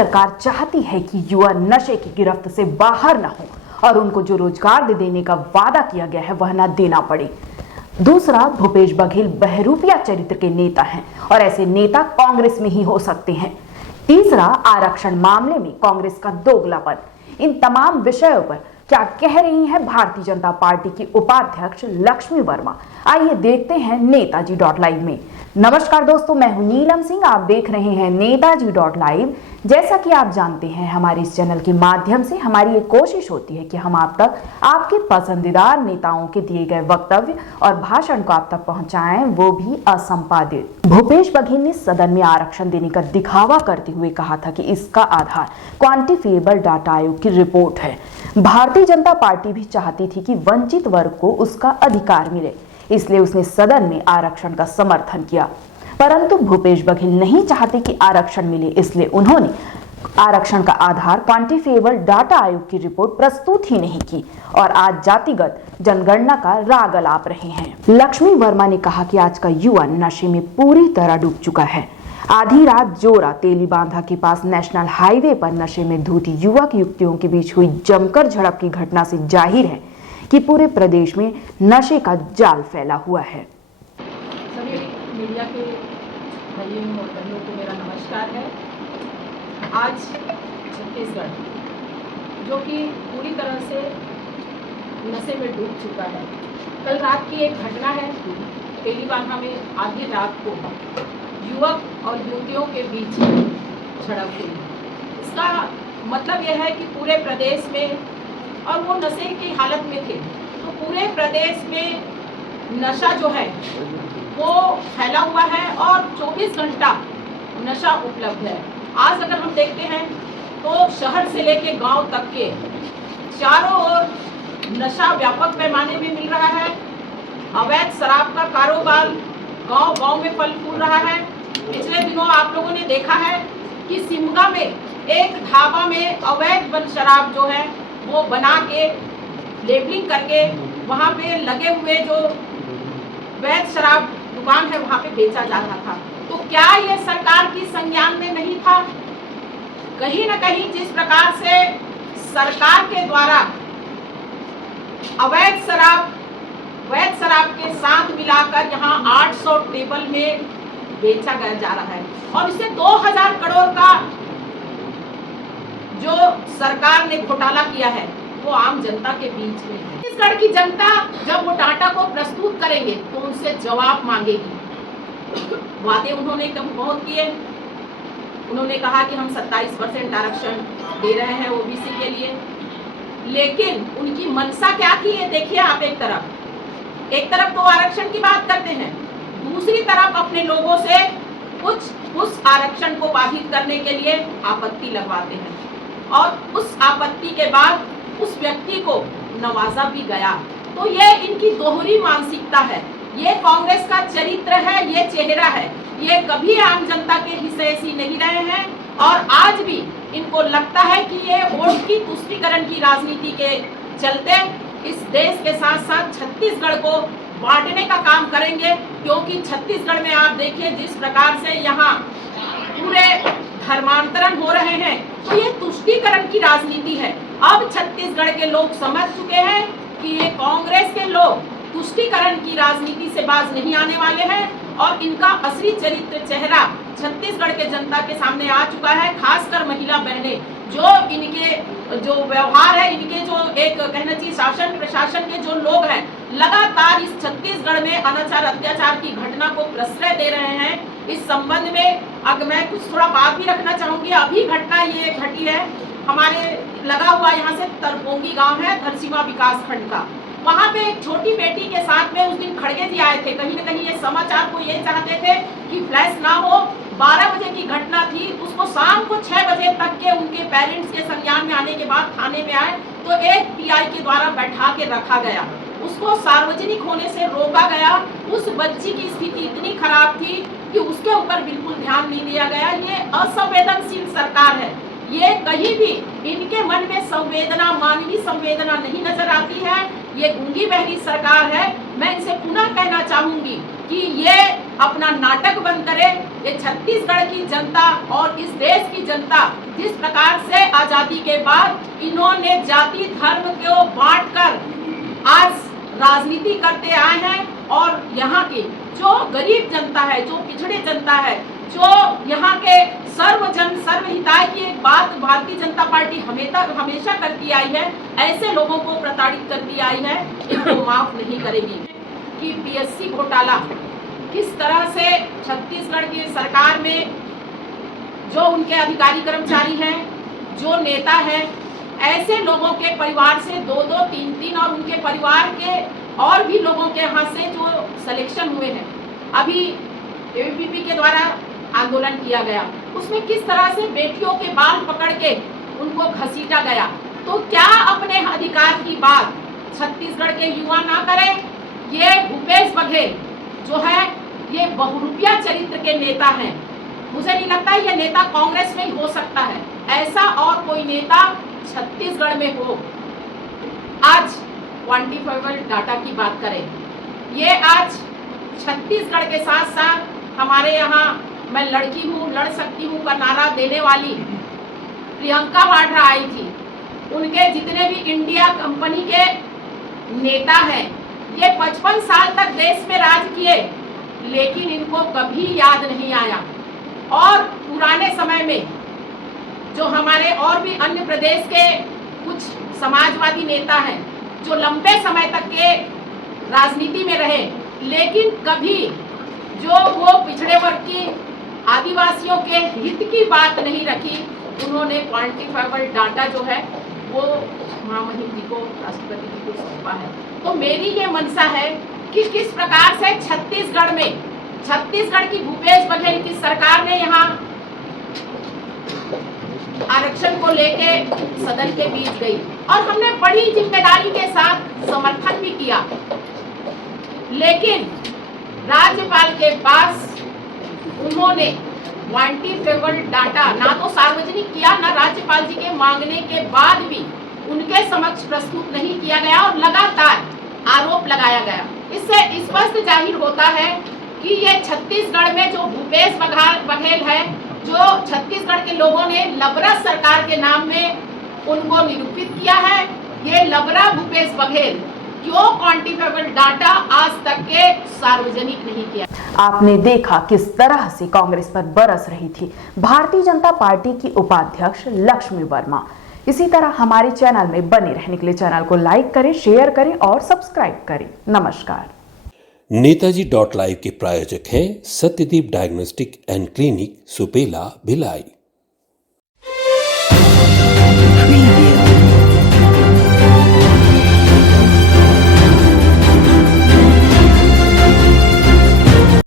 सरकार चाहती है कि युवा नशे की गिरफ्त से बाहर न हो और उनको जो रोजगार देने का वादा किया गया है वह न देना पड़े। दूसरा, भूपेश बघेल बहरूपिया चरित्र के नेता हैं और ऐसे नेता कांग्रेस में ही हो सकते हैं। तीसरा, आरक्षण मामले में कांग्रेस का दोगलापन। इन तमाम विषयों पर क्या कह रही हैं भारतीय जनता पार्टी की उपाध्यक्ष लक्ष्मी वर्मा, आइए देखते हैं नेताजी.लाइव में। नमस्कार दोस्तों, मैं हूं नीलम सिंह, आप देख रहे हैं नेताजी.लाइव। जैसा कि आप जानते हैं, हमारे इस चैनल के माध्यम से हमारी एक कोशिश होती है कि हम आप तक आपके पसंदीदा नेताओं के दिए गए वक्तव्य और भाषण को आप तक पहुंचाएं, वो भी असंपादित। भूपेश बघेल ने सदन में आरक्षण देने का दिखावा करते हुए कहा था कि इसका आधार क्वांटिफिएबल डाटा आयोग की रिपोर्ट है। भारतीय जनता पार्टी भी चाहती थी कि वंचित वर्ग को उसका अधिकार मिले, इसलिए उसने सदन में आरक्षण का समर्थन किया। परंतु भूपेश बघेल नहीं चाहते कि आरक्षण मिले, इसलिए उन्होंने आरक्षण का आधार क्वांटिफिएबल डाटा आयोग की रिपोर्ट प्रस्तुत ही नहीं की और आज जातिगत जनगणना का राग अलाप रहे हैं। लक्ष्मी वर्मा ने कहा कि आज का युवा नशे में पूरी तरह डूब चुका है। आधी रात जोरा तेलीबांधा के पास नेशनल हाईवे पर नशे में धुती युवक युवतियों के बीच हुई जमकर झड़प की घटना से जाहिर है कि पूरे प्रदेश में नशे का जाल फैला हुआ है। सभी मीडिया के भाइयों और बहनों को मेरा नमस्कार है। आज छत्तीसगढ़ जो कि पूरी तरह से नशे में डूब चुका है। कल रात की एक घटना है, तेलीबांधा में आधी रात को युवक और युवतियों के बीच झड़प हुई। इसका मतलब यह है कि पूरे प्रदेश में, और वो नशे की हालत में थे, तो पूरे प्रदेश में नशा जो है वो फैला हुआ है और 24 घंटा नशा उपलब्ध है। आज अगर हम देखते हैं तो शहर से लेके गांव तक के चारों ओर नशा व्यापक पैमाने में मिल रहा है। अवैध शराब का कारोबार गांव-गांव में फल फूल रहा है। पिछले दिनों आप लोगों ने देखा है कि सिमगा में एक ढाबा में अवैध शराब जो है वो बना के लेबलिंग करके वहाँ पे लगे हुए जो वैध शराब दुकान है वहाँ पे बेचा जा रहा था। तो क्या ये सरकार की संज्ञान में नहीं था? कहीं न कहीं जिस प्रकार से सरकार के द्वारा अवैध शराब के साथ मिलाकर यहाँ 800 टेबल में बेचा गया जा रहा है और इससे 2000 करोड़ का जो सरकार ने घोटाला किया है वो आम जनता के बीच में है। छत्तीसगढ़ की जनता जब वो डाटा को प्रस्तुत करेंगे तो उनसे जवाब मांगेगी। वादे उन्होंने बहुत किए। उन्होंने कहा कि हम 27% आरक्षण दे रहे हैं ओबीसी के लिए, लेकिन उनकी मनसा क्या थी ये देखिए आप। एक तरफ तो आरक्षण की बात करते हैं, दूसरी तरफ अपने लोगों से कुछ उस आरक्षण को बाधित करने के लिए आपत्ति लगवाते हैं और उस आपत्ति के बाद उस व्यक्ति को नवाजा भी गया। तो ये इनकी दोहरी मानसिकता है, ये कांग्रेस का चरित्र है, ये चेहरा है। ये कभी आम जनता के हितैषी नहीं रहे हैं और आज भी इनको लगता है कि ये वोट की तुष्टीकरण की राजनीति के चलते इस देश के साथ साथ छत्तीसगढ़ को बांटने का काम करेंगे। क्योंकि छत्तीसगढ़ में आप देखिए जिस प्रकार से यहाँ पूरे धर्मांतरण हो रहे हैं, तो ये तुष्टीकरण की राजनीति है। अब छत्तीसगढ़ के लोग समझ चुके हैं कि ये कांग्रेस के लोग तुष्टीकरण की राजनीति से बाज नहीं आने वाले हैं और इनका असली चरित्र चेहरा छत्तीसगढ़ के जनता के सामने आ चुका है। खासकर महिला बहनें जो इनके जो व्यवहार है, इनके जो एक कहना चाहिए शासन प्रशासन के जो लोग हैं, लगातार इस छत्तीसगढ़ में अनाचार अत्याचार की घटना को प्रश्रय दे रहे हैं। इस संबंध में अगर मैं कुछ थोड़ा बात भी रखना चाहूंगी। अभी घटना ये घटी है हमारे लगा हुआ यहाँ से तरपोंगी गांव है धरसीमा विकास खंड का। वहाँ पे एक छोटी बेटी के साथ में उस दिन खड़गे जी आए थे। कहीं न कहीं ये समाचार को ये चाहते थे कि फ्लैश ना हो। 12 बजे की घटना थी, उसको शाम को 6 बजे तक के उनके पेरेंट्स के संज्ञान में आने के बाद थाने में आए तो एक पीआई के द्वारा बैठा के रखा गया, उसको सार्वजनिक होने से रोका गया। उस बच्ची की स्थिति इतनी खराब थी कि उसके ऊपर बिल्कुल ध्यान नहीं दिया गया। ये असंवेदनशील सरकार है। ये कहीं भी इनके मन में संवेदना, मानवीय संवेदना नहीं नजर आती है। ये गूंगी बहरी सरकार है। मैं इनसे पुनः कहना चाहूंगी कि ये अपना नाटक बंद करे। ये छत्तीसगढ़ की जनता और इस देश की जनता जिस प्रकार से आजादी के बाद इन्होंने जाति धर्म को बांटकर आज राजनीति करते आए हैं और यहाँ की जो गरीब जनता है, जो पिछड़े जनता है, जो यहाँ के सर्वजन सर्वहिताय की एक बात भारतीय जनता पार्टी हमेशा करती आई है, ऐसे लोगों को प्रताड़ित करती आई है, इनको माफ नहीं करेगी। कि पीएससी घोटाला किस तरह से छत्तीसगढ़ की सरकार में जो उनके अधिकारी कर्मचारी हैं, जो नेता हैं, ऐसे लोगों के परिवार से 2-2, 3-3 और उनके परिवार के और भी लोगों के यहाँ से जो सिलेक्शन हुए हैं, अभी एबीवीपी के द्वारा आंदोलन किया गया, उसमें किस तरह से बेटियों के बाल पकड़ के उनको घसीटा गया। तो क्या अपने अधिकार की बात छत्तीसगढ़ के युवा ना करें? ये भूपेश बघेल जो है ये बहुरूपिया चरित्र के नेता हैं। मुझे नहीं लगता ये नेता कांग्रेस में ही हो सकता है, ऐसा और कोई नेता छत्तीसगढ़ में हो। आज क्वांटिफाइबल डाटा की बात करें, ये आज छत्तीसगढ़ के साथ साथ हमारे यहाँ मैं लड़की हूँ, लड़ सकती हूँ का नारा देने वाली प्रियंका वाड्रा आई थी, उनके जितने भी इंडिया कंपनी के नेता हैं, ये 55 साल तक देश में राज किए, लेकिन इनको कभी याद नहीं आया। और पुराने समय में जो हमारे और भी अन्य प्रदेश के कुछ समाजवादी नेता हैं जो लंबे समय तक के राजनीति में रहे, लेकिन कभी जो वो पिछड़े वर्ग की आदिवासियों के हित की बात नहीं रखी, उन्होंने क्वांटिफाइबल डाटा जो है वो महामहिम जी को, राष्ट्रपति जी को सौंपा है। तो मेरी ये मंशा है कि किस प्रकार से छत्तीसगढ़ की भूपेश बघेल की सरकार ने यहाँ आरक्षण को लेके सदन के बीच गई और हमने बड़ी जिम्मेदारी के साथ समर्थन भी किया, लेकिन राज्यपाल के पास उन्होंने क्वांटिफाइबल डाटा ना तो सार्वजनिक किया, ना राज्यपाल जी के मांगने के बाद भी उनके समक्ष प्रस्तुत नहीं किया गया और लगातार आरोप लगाया गया। इससे स्पष्ट जाहिर होता है कि ये छत्तीसगढ़ में जो भूपेश बघेल है, जो छत्तीसगढ़ के लोगों ने लबरा सरकार के नाम में उनको निरूपित किया है, ये लबरा भूपेश बघेल क्यों क्वांटिफाइबल डाटा आज तक के सार्वजनिक नहीं किया। आपने देखा किस तरह से कांग्रेस पर बरस रही थी भारतीय जनता पार्टी की उपाध्यक्ष लक्ष्मी वर्मा। इसी तरह हमारे चैनल में बने रहने के लिए चैनल को लाइक करें, शेयर करें और सब्सक्राइब करें। नमस्कार। नेताजी.live के प्रायोजक हैं Satyadeep diagnostic and clinic, Supela, Bhilai.